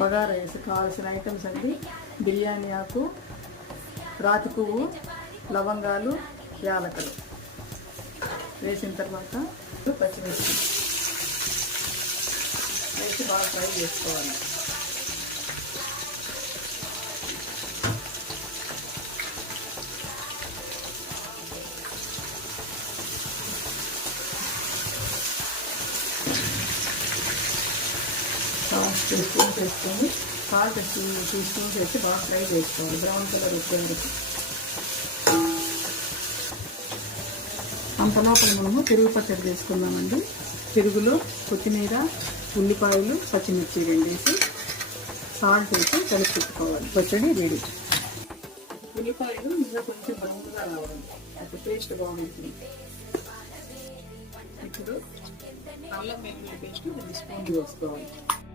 Bagara rice కావాల్సిన items అండి. బిర్యానీ ఆకు, రాతి పువ్వు, లవంగాలు, యాలకులు వేసిన తర్వాత పచ్చిమిర్చి వేసి బాగా ఫ్రై చేసుకోవాలి. సాల్ట్ 2 స్పూన్స్ వేసుకొని సాల్ట్ 2 స్పూన్స్ వేసి బాగా ఫ్రై చేసుకోవాలి బ్రౌన్ కలర్ వచ్చేందుకు. అంత లోపల మనము పెరుగు పచ్చడి చేసుకుందామండి. పెరుగులో కొత్తిమీర, ఉల్లిపాయలు, పచ్చిమిర్చి 2 వేసి సాల్ట్ వేసి కలిపి పెట్టుకోవాలి. పచ్చడి రెడీ. ఉల్లిపాయలు ఇంకా కొంచెం బ్రౌన్గా రావాలి, అప్పుడు టేస్ట్ బాగుంటుంది. ఇప్పుడు అల్లం వెల్లుల్లి పేస్ట్ 2 స్పూన్లు వేసుకోవాలి.